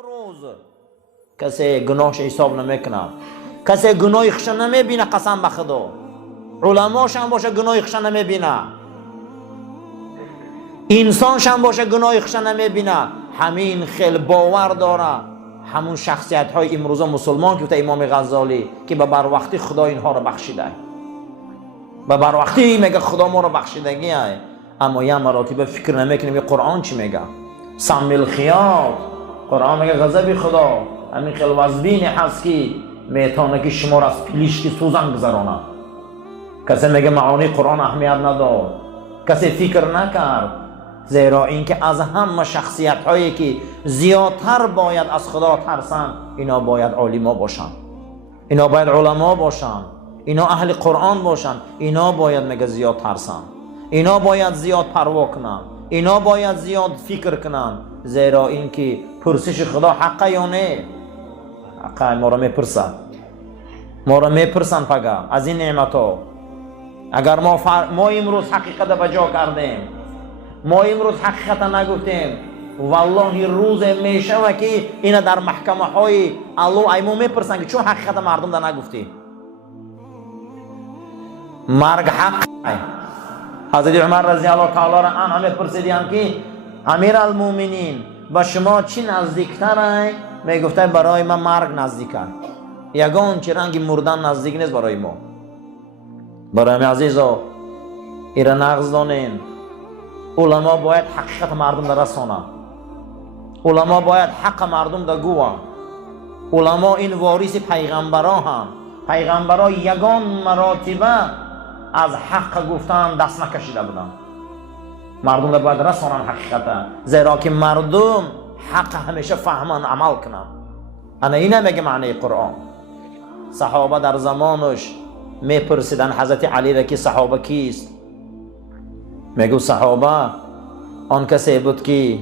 امروز کسی گناهش حساب نمیکنه، کسی گناهش نمیبینه، قسم به خدا علماش هم باشه گناهش نمیبینه، انسانش هم باشه گناهش نمیبینه، همین خیلی باور داره همون شخصیت های امروزه مسلمان که امام غزالی که به بروقتی خدا اینها رو بخشیده، به بروقتی میگه خدا ما رو بخشیدگی های. اما یه مراتب فکر نمیکنیم این قرآن چی میگه. سمی الخیاط، قرآن میگه غضب خدا همین خیلی وزبینی هست که میتونه که شما را از پلیشکی سوزن گذرانه. کسی میگه معانی قرآن اهمیت نداد، کسی فکر نکرد، زیرا اینکه از همه شخصیت هایی که زیادتر باید از خدا ترسن اینا باید علما باشن، اینا باید علما باشن، اینا اهل قرآن باشن، اینا باید میگه زیاد ترسن، اینا باید زیاد پروا کنن، اینا باید زیاد فکر کنن، زیرا اینکه پرسش خدا حقه یا نه؟ حقه. ما را میپرسن، ما را میپرسن پگه از این نعمت ها. اگر ما امروز حقیقت بجا کردیم، ما امروز حقیقت نگفتیم، والله روز میشه و که اینا در محکمه های الله ایمو میپرسن که چون حقیقت مردم در نگفتی. مرگ حق. حضرت عمر رضی الله تعالی عنه همه پرسیدیم که امیر المومنین با شما چی نزدیکتره؟ میگفته برای من مرگ نزدیکه، یگان چه رنگ مردن نزدیک نیست برای ما. برای من عزیزا ایره نغز دانین، علما باید حقیقت مردم در رسانه، علما باید حق مردم در گوه. علما این وارث پیغمبرا هم، پیغمبرا یگان مراتبه از حق گفتن دست نکشیده بودن. مردم در باید رسانن حقیقت، زیرا که مردم حق همیشه فهمن عمل کنن. انا اینه میگه معنی قرآن. صحابه در زمانش میپرسیدن حضرت علی را که صحابه کیست؟ میگو صحابه آن کسی بود که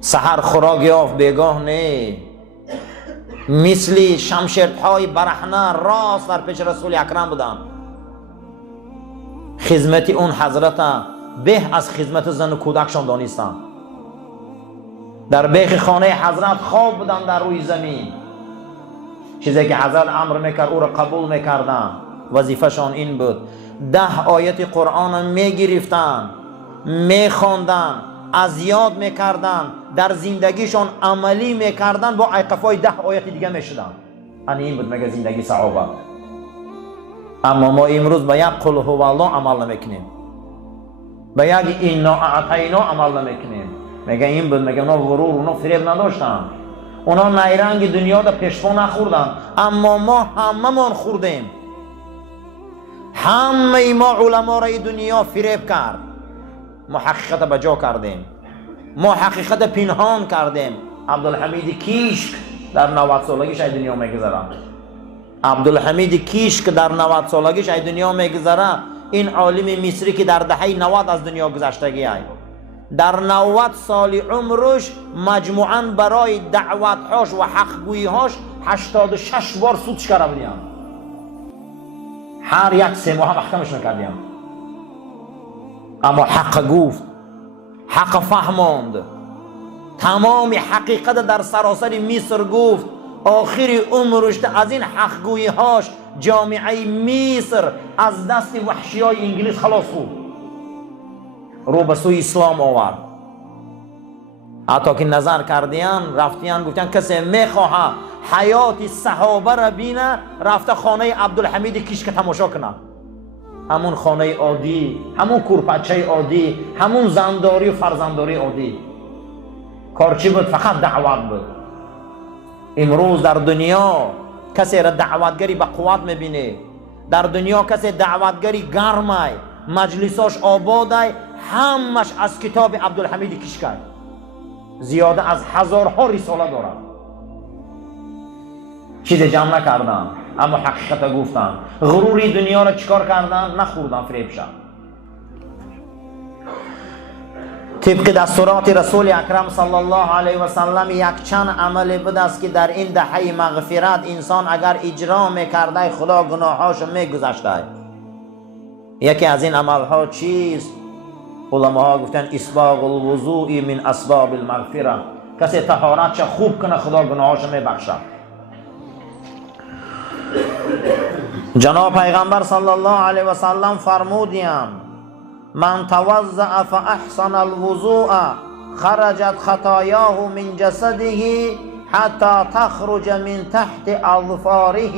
سحر خوراک یافت بیگاه نه، مثل شمشیرهای برهنه راست در پیش رسول اکرم بودن، خدمت اون حضرت به از خدمت زن و کودکشان دانستن، در بیخ خانه حضرت خواب بودن در روی زمین، چیزی که حضرت امر میکرد او را قبول میکردن، وظیفهشان این بود 10 آیت قرآن میگرفتن، میخواندن، از یاد میکردن، در زندگیشان عملی میکردن، با ایقافای 10 آیت دیگه میشدن. این بود مگه زندگی صحابه. اما ما امروز به یک قل هو الله عمل نمیکنیم، به یک اینا اعطینا عمل نمیکنیم. میگه این بود، میگه اونا غرور، اونا فریب نداشتن، اونا نیرنگ دنیا دا پیشوا نخوردن، اما ما هممون خوردیم. همه ما علما را دنیا فریب کرد، ما حقیقت بجا کردیم، ما حقیقت پنهان کردیم. عبدالحمید کیشک در 90 سالگیش ای دنیا میگذره، عبدالحمید کیشک در 90 سالگیش ای دنیا میگذره. این عالم مصری که در دهه 90 از دنیا گذشتگی ای، در 90 سال عمرش مجموعاً برای دعوتهاش و حقگویی‌هاش 86 بار سودش کرده بودیم، هر یک 3 ماه محکمش نکردیم. اما حق گفت، حق فهماند، تمام حقیقت در سراسر مصر گفت. آخر عمرش از این حقگویی‌هاش جامعه مصر از دست وحشیای انگلیس خلاص بود، رو به سوی اسلام آورد. حتی که نظر کردیان رفتیان گفتن کسی میخواه حیات صحابه را بینه، رفته خانه عبدالحمید کیشک تماشا کنه، همون خانه عادی، همون کورپچه عادی، همون زنداری و فرزنداری عادی. کارچی بود؟ فقط دعوت بود. امروز در دنیا کسی را دعوتگری به قوت میبینه، در دنیا کسی دعوتگری گرمه، مجلساش آباده، همش از کتاب عبدالحمید کیشک، زیاده از 1000ها رساله داره. چیز جمع نکردن اما حقیقت گفتن. غروری دنیا را چیکار کردن؟ نخوردن فریب شد. طبق دستورات رسول اکرم صلی الله علیه و سلم یک چند عمل بود است که در این دهه مغفرت انسان اگر اجرا میکرده خدا گناهاش میگذشته. یکی از این عملها چیست؟ علماء گفتن اسباغ الوضوء من اسباب المغفره، کسی طهارتش خوب کنه خدا گناهاش میبخشد. جناب پیغمبر صلی الله علیه و سلم فرمودند من توضأ فاحسن الوضوء خرجت خطایاه من جسده حتی تخرج من تحت اظفاره.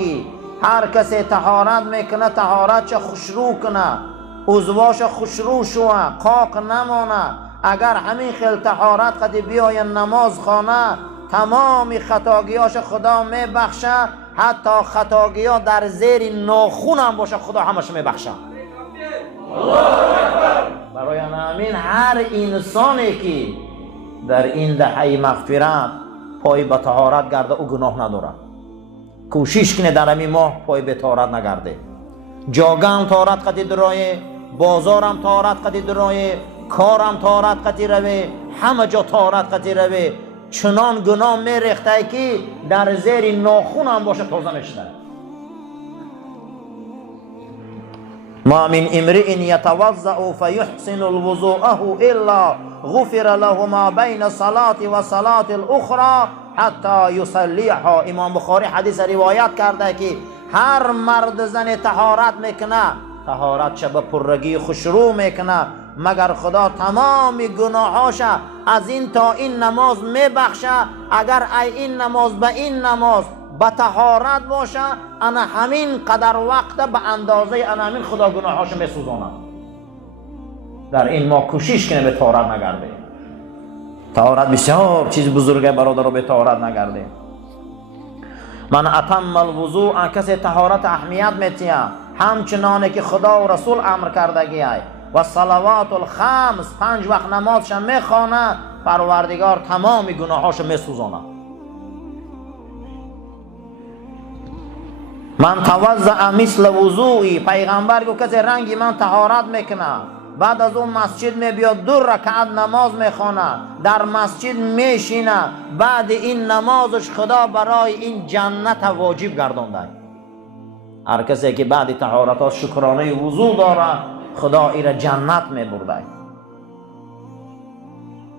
هر کسی طهارت میکنه طهارتش خوشرو کنه، عضواش خوشرو شوه، قاق نمانه. اگر همین خیل طهارت قد بیای نماز خانه تمام خطاگیاش خدا میبخشه، حتی خطاگیا در زیر ناخون هم باشه خدا همش میبخشه. برای همین هر انسانی که در این دهه مغفرت پای به طهارت گرده او گناه نداره. کوشش کنه در همین ماه پای به طهارت نگرده. جاگه هم طهارت قدی درایه، بازار هم طهارت قدی درایه، کار هم طهارت قدی روه، همه جا طهارت قدی روه. چنان گناه میریخته که در زیر ناخون هم باشه تازه میشته. ما من امرئ یتوضأ فیحسن الوضوءه الا غفر له ما بین الصلاة و صلاة الاخرى حتی یصلیها. امام بخاری حدیث روایت کرده که هر مرد زن طهارت میکنه طهارتش به پرگی خوشرو میکنه مگر خدا تمام گناهاش از این تا این نماز میبخشه. اگر این نماز به این نماز به طهارت باشه انا همین قدر وقت به اندازه انا همین خدا گناهاش میسوزانه. در این ما کوشش کنه به طهارت نگرده. طهارت بسیار چیز بزرگه برادر، رو به طهارت نگرده. من اتم الوضوء، کسی طهارت اهمیت میتیه همچنانه که خدا و رسول امر کردگی ای و صلوات الخمس 5 وقت نمازش میخوانه پروردگار تمام گناهاش میسوزانه. من توضأ مثل وضوئی، پیغمبر گو کسی رنگی من طهارت میکنه بعد از اون مسجد میبیاد 2 رکعت نماز میخوانه در مسجد میشینه بعد این نمازش خدا برای این جنت واجب گردانده. هر کسی که بعد طهارت شکرانه وضو داره خدا ایره جنت میبرده.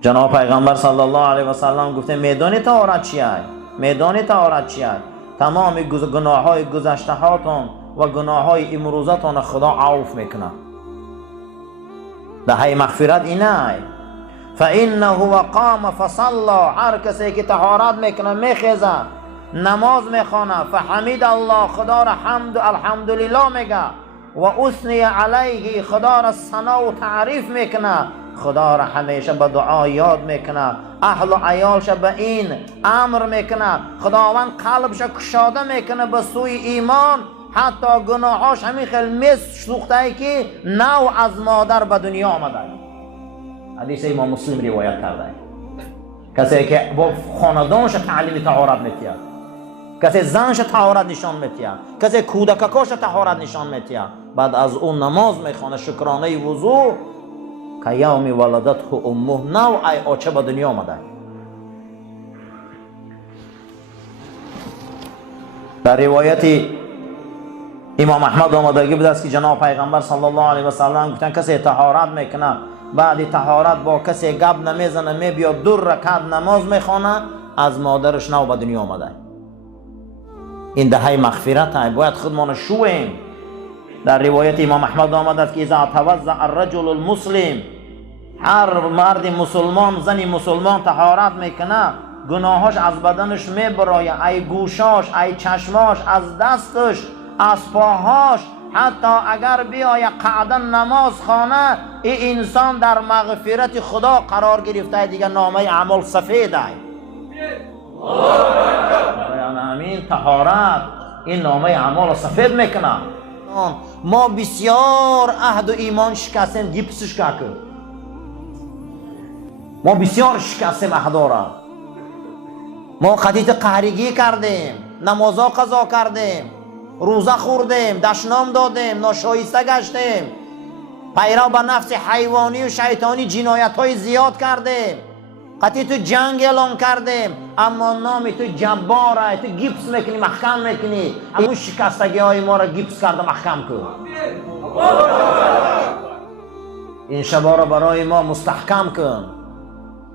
جناب پیغمبر صلی الله علیه و سلم گفته میدان طهارت چیه؟ میدان طهارت چیه؟ تمام گناه های گذشته هاتون و گناه های امروزتون خدا عفو میکنه. دهه مغفرت اینه. فانه قام فصلى، هر کسی که طهارت میکنه میخیزه نماز میخوانه فحمید الله، خدا را حمد و الحمدلله میگه و اثنی علیه، خدا را ثنا و تعریف میکنه، خدا را همیشه به دعا یاد میکنه، اهل و عیالش به این امر میکنه، خداوند قلبش کشاده میکنه به سوی ایمان، حتی گناهاش همین خیلی سوخته که نو از مادر به دنیا آمده. حدیث امام مسلم روایت کرده. کسی که با خاندانش تعلیم طهارت میتید، کسی زنش طهارت نشان میتید، کسی کودکاش طهارت نشان میتید، بعد از اون نماز میخوانه شکرانه وضو که یوم ولدته امه، نو ای آچه به دنیا آمده. در روایت امام احمد آمدگی بود است که جناب پیغمبر صلی الله علیه و سلم گفتن کسی طهارت میکنه بعد طهارت با کسی گپ نمیزنه میبیاد 2 رکعت نماز میخوانه از مادرش نو به دنیا آمده. این دهه مغفرت های باید خودمان شویم. در روایت امام احمد آمده است که اذا توضأ الرجل المسلم، هر مرد مسلمان زنی مسلمان طهارت میکنه گناهاش از بدنش میبرایه، ای گوشاش، ای چشماش، از دستش، از پاهاش، حتی اگر بیای قعدن نماز خانه این انسان در مغفرت خدا قرار گرفته، دیگه نامه اعمال سفید ای. بیان همین طهارت این نامه اعمال سفید میکنه. ما بسیار عهد و ایمان شکستیم، گیپسش که ما بسیار شکستیم عهدا را. ما خطیت قهرگی کردیم، نمازا قضا کردیم، روزه خوردیم، دشنام دادیم، ناشایسته گشتیم، پیرو به نفس حیوانی و شیطانی جنایت های زیاد کردیم، قطعی تو جنگ اعلان کردیم، اما نامی تو جباره، تو گیپس میکنی، محکم میکنی. همون شکستگی های ما را گیپس کرده محکم کن. این شبا را برای ما مستحکم کن.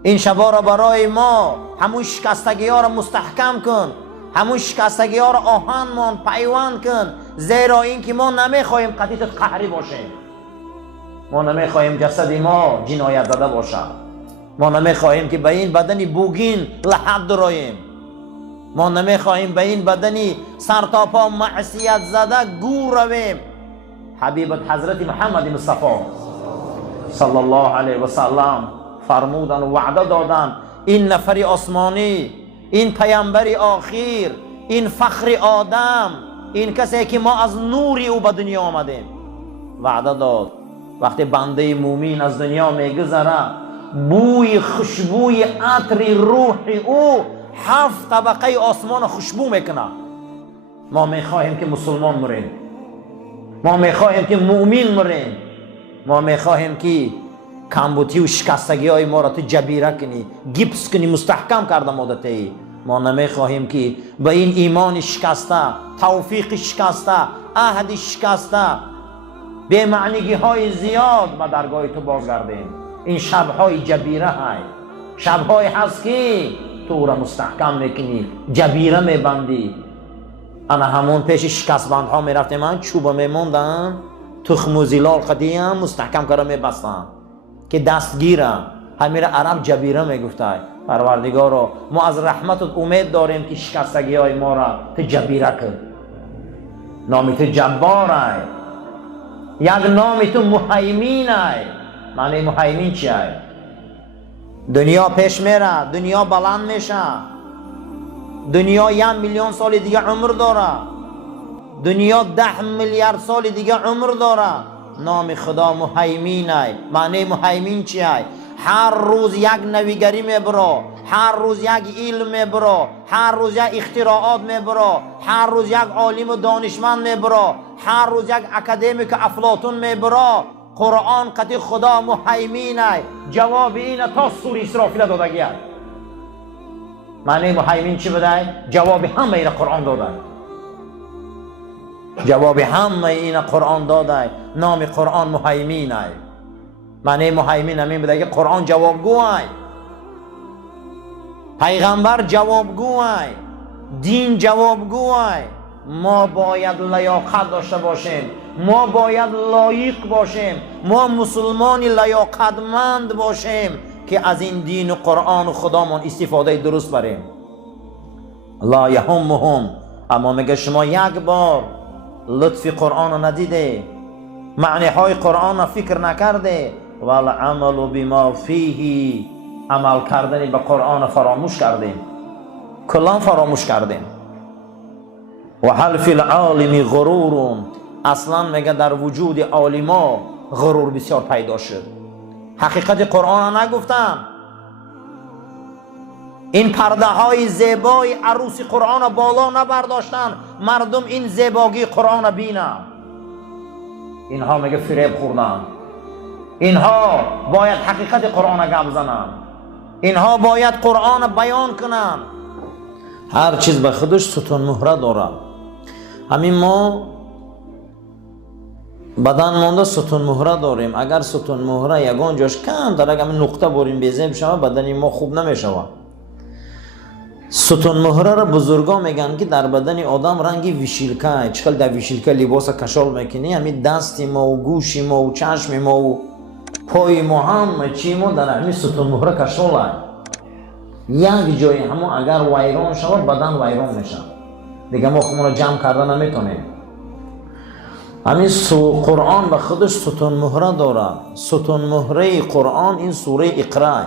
این شبا را برای ما همون شکستگی ها را مستحکم کن، همون شکستگی ها را آهن مان پیوند کن، زیرا این که ما نمیخواهیم قطیت قهری باشیم، ما نمیخواهیم جسد ما جنایت زده باشد، ما نمیخواهیم که به این بدنی بوگین لحد دراییم، ما نمیخواهیم به این بدنی سرتاپا معصیت زده گور رویم. حبیبت حضرت محمد مصطفی صلی الله علیه و سلم فرمودن و وعده دادن این نفر آسمانی، این پیامبر آخر، این فخر آدم، این کسی که ما از نوری او به دنیا آمدیم، وعده داد وقتی بنده مومن از دنیا میگذره بوی خوشبوی عطر روح او 7 طبقه آسمان خوشبو میکنه. ما میخواهیم که مسلمان مریم، ما میخواهیم که مؤمن مریم، ما میخواهیم که کمبوتی و شکستگی های ما را تو جبیره کنی، گیپس کنی، مستحکم کرده مادتی. ما نمیخواهیم که به این ایمان شکسته، توفیق شکسته، عهد شکسته، به معنیگی های زیاد به درگاه تو بازگردیم. این شبهای جبیره های شبهای هست که تو را مستحکم میکنی، جبیره میبندی. انا همون پیش شکست بندها میرفتیم، من چوبه میموندم، تخم و زلال قدیم مستحکم کرده میبستم که دستگیرم. همین عرب جبیره میگفته. پروردگارا ما از رحمتت امید داریم که شکستگی های ما را تو جبیره کن. نام تو جبار ای، یک نام تو مهیمین ای. معنی مهیمین چی ای؟ دنیا پیش میره، دنیا بلند میشه، دنیا 1 میلیون سال دیگه عمر داره، دنیا 10 میلیارد سال دیگه عمر داره. نام خدا مهیمین ای. معنی مهیمین چی ای؟ هر روز یک نویگری میبرو، هر روز یک علم میبرو، هر روز یک اختراعات میبرو، هر روز یک عالم و دانشمند میبرو، هر روز یک اکادمیک افلاطون میبرو. قرآن قطع خدا مهیمین ای. جواب این تا سوره اسرافیل دادگی ای. معنی مهیمین چی بده؟ جواب همه این قرآن داده، جواب همه این قرآن داده. نام قرآن مهیمین ای. معنی مهیمین همین بده که قرآن جوابگو ای، پیغمبر جوابگو ای، دین جوابگو ای. ما باید لیاقت داشته باشیم، ما باید لایق باشیم، ما مسلمان لیاقتمند باشیم که از این دین و قرآن و خدامان استفاده درست بریم. لا یهمهم، اما میگه شما یک بار لطف قرآن رو ندیده، معنی های قرآن رو فکر نکرده، والعمل بما فیه، عمل کردن به قرآن فراموش کردیم، کلان فراموش کردیم. و هل فی العالم غرور، اصلا میگه در وجود عالما غرور بسیار پیدا شد. حقیقت قرآن را نگفتن، این پرده های زیبای عروسی قرآن را بالا نبرداشتن مردم این زیباگی قرآن را بینن. اینها میگه فریب خوردن، اینها باید حقیقت قرآن را گپ زنن، اینها باید قرآن را بیان کنن. هر چیز به خودش ستون مهره داره. همین ما بدن مانده ستون مهره داریم. اگر ستون مهره یگان جاش کم داره، اگر نقطه بریم بیزیم شما بدن ما خوب نمیشوه. ستون مهره را بزرگا میگن که در بدن آدم رنگی ویشیلکه، چخل در ویشیلکه لباس کشال میکنی، همین دست ما و گوش ما و چشم ما و پای ما هم چی ما در همین ستون مهره کشال های. یک جای همون اگر ویران شود بدن ویران میشه دیگه، ما خودمون رو جمع کرده نمیتونیم. همین قرآن به خودش ستون مهره داره. ستون مهره قرآن این سوره اقرا،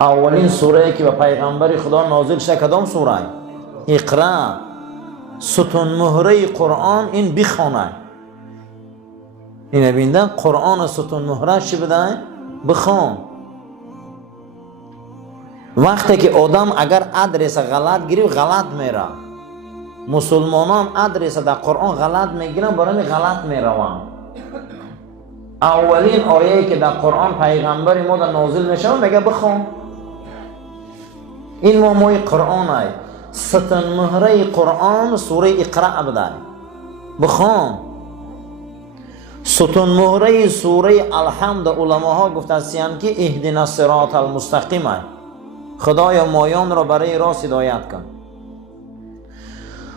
اولین سوره که به پیغمبر خدا نازل شده کدام سوره؟ اقرا. ستون مهره قرآن این بخونه. این بینده قرآن ستون مهره چی بده؟ بخون. وقتی که آدم اگر ادرس غلط گیری غلط میره، مسلمانان ادرس در قرآن غلط میگیرن، برای غلط میرون. اولین آیه که در قرآن پیغمبر ما در نازل میشه میگه بخون. این ماموی قرآن ای. ستون مهره قرآن سوره اقرا بده، بخون. ستون مهره سوره الحمد علماها گفتند که اهدنا الصراط المستقیم، خدایا مایان را برای راست هدایت کن.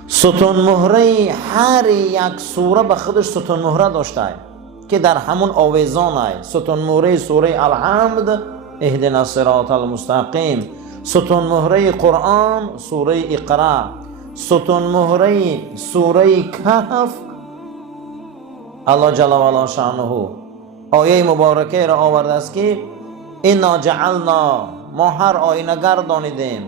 ستون مهره هر یک سوره به خودش ستون مهره داشته که در همون آویزان است. ستون مهره سوره الحمد اهدنا الصراط المستقیم، ستون مهره قرآن سوره اقرا، ستون مهره سوره کهف الله جل و علا شانه آیه مبارکه را آورده است که انا جعلنا، ما هر آینه گردانیدیم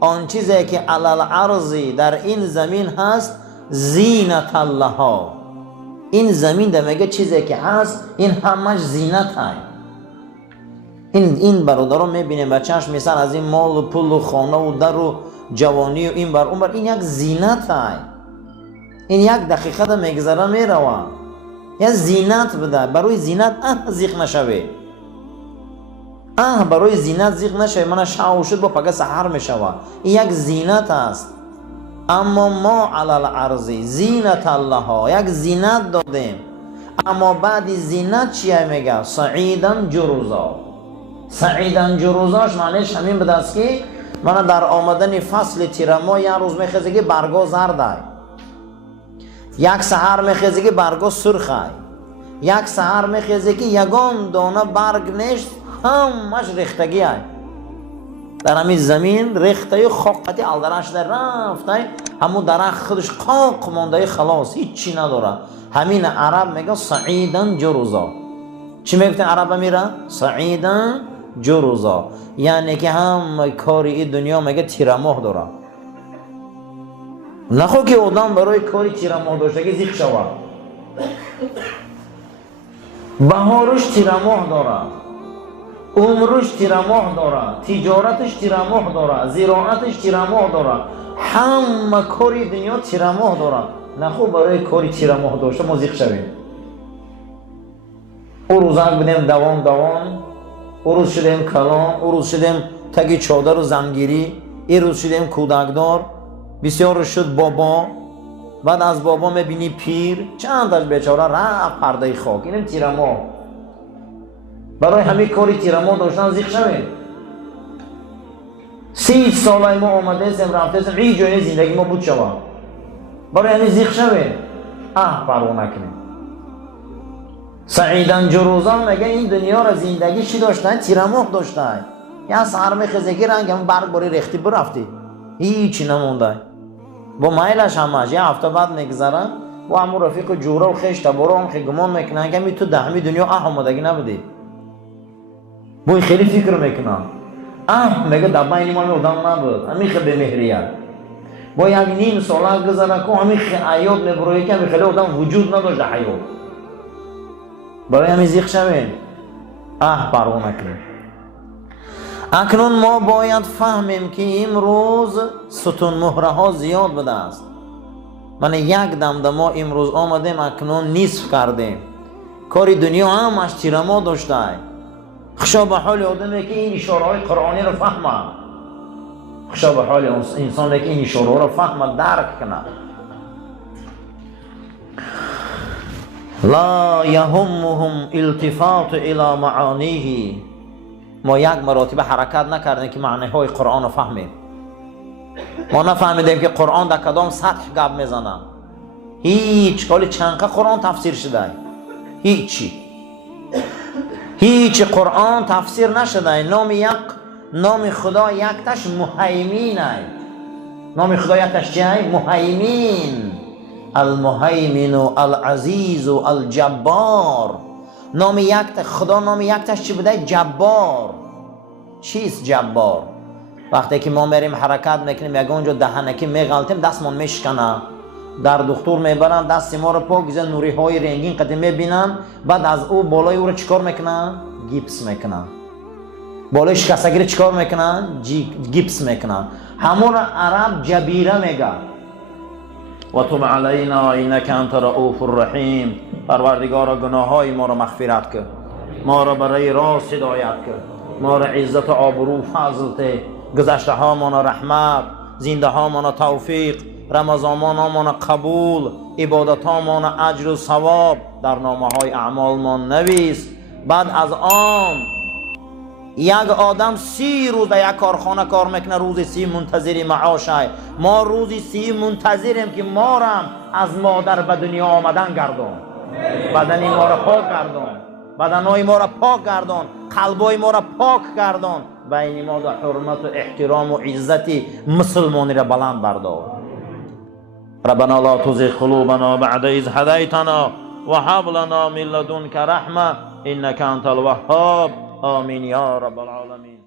آن چیزی که علل ارضی در این زمین هست زینت لها. این زمین در میگه چیزی که هست این همش زینت هست. این برادران میبینیم بچهش میسن از این مال و پول و خانه و در و جوانی و این بر اون بر، این یک زینت هست. این یک دقیقه در میگذره میروه، یا زینت بده. برای زینت زیق نشوه، برای زینت زیق نشوه. من شعو شد با پگه سحر میشوه، این یک زینت است. اما ما علال ارضی زینت الله، یک زینت دادیم. اما بعد زینت چیه میگه؟ سعیدن جروزا. سعیدن جروزاش معنیش همین بده است که من در آمدن فصل تیرما یک روز میخیزه که برگا زرده، یک سحر میخیزه که برگا سرخه، یک سحر میخیزه که یگان دانه برگ نیست، همش ریختگی هست. در همین زمین ریخته خاقتی الدرش در رفته، همون درخت خودش قاق مانده خلاص هیچی نداره. همین عرب میگه سعیدن جروزا. چی میگفتن عرب میره؟ سعیدن جروزا، یعنی که هم کاری این دنیا میگه تیرماه داره. نخو که آدم برای کاری تیرماه داشته که زیخ شود. بهارش تیرماه داره، عمرش تیرماه داره، تجارتش تیرماه داره، زراعتش تیرماه داره، همه کاری دنیا تیرماه داره. نخو برای کاری تیرماه داشته ما زیخ شویم. او روزک بدیم دوام، او روز شدیم کلان، او روز شدیم تگی چادر و زنگیری، این روز شدیم کودکدار، بسیار شد بابا، بعد از بابا میبینی پیر، چند تاش بیچاره رفت پرده خاک. اینم تیرماه. برای همین کاری تیرماه داشتن زیخ شویم. 30 ساله ما آمده سیم رفته سیم این جای زندگی ما بود شویم، برای همین زیخ شویم. پروا نکنیم. سعیدن جروزا میگه این دنیا را زندگی چی داشتن؟ تیرماه داشتن. یا سهر میخیزگی رنگ هم برگ باری ریختی برفتی، هیچی نمونده. با مایلش همش یه هفته بعد میگذرن با همون رفیق جوره و خیش تبارا هم خیلی گمان میکنن که تو دهمی دنیا آمدگی نبودی. با خیلی فکر میکنن میگه دبا اینی مال آدم نبود، همین خیلی بمهریت. با یک نیم ساله گذره که همین حیات میبروی که همین خیلی آدم وجود نداشت در حیات. برای همین زیخ شویم. پروا نکنیم. اکنون ما باید فهمیم که امروز ستون مهره ها زیاد بوده است. من یک دم ما امروز آمدیم اکنون نصف کردیم. کاری دنیا همش تیرما داشته. خشا به حال آدمی که این اشاره های قرآنی رو فهمه. خشا به حال انسانی که این اشاره رو فهمه، درک کنه. لا یهمهم التفات الى معانیه. ما یک مراتب حرکت نکردیم که معنی های قرآن رو فهمیم. ما نفهمیدیم که قرآن در کدام سطح گپ میزنه. هیچ کاری چنقه قرآن تفسیر شده، هیچ قرآن تفسیر نشده. نام خدا یکتش مهیمین است. نام خدا یکتش چیه؟ مهیمین. المهیمن و العزیز و الجبار. نام یک خدا نام یکتش چی بوده؟ جبار. چیست جبار؟ وقتی که ما میریم حرکت میکنیم یک اونجا دهنکی میغلطیم دستمون میشکنه، در دکتر میبرن دست ما رو پاک گذارن، نوری های رنگین قدیم میبینن، بعد از او بالای او رو چیکار میکنن؟ گیپس میکنن. بالای شکستگی رو چیکار میکنن؟ گیپس میکنن. همون عرب جبیره میگه. و تب علینا اینک انت رؤوف الرحیم. پروردگارا گناههای ما را مغفرت کن، ما را برای راست هدایت کن، ما را عزت و آبرو فضل ته، گذشته ها ما را رحمت، زنده ها ما را توفیق، رمضان ما قبول، عبادت ما اجر و ثواب در نامه های اعمال ما نویس. بعد از آن یک آدم 30 روز در یک کارخانه کار میکنه، روز 30 منتظر معاشه. ما روز 30 منتظریم که ما را از مادر به دنیا آمدن گردون، بدن ما را پاک گردون، بدنهای ما را پاک گردون، قلبای ما را پاک گردون، بین ما در حرمت و احترام و عزت مسلمانی را بلند بردار. ربنا لا تزغ قلوبنا بعد إذ هديتنا وهب لنا من لدنك رحمة إنك أنت الوهاب. آمين يا رب العالمين.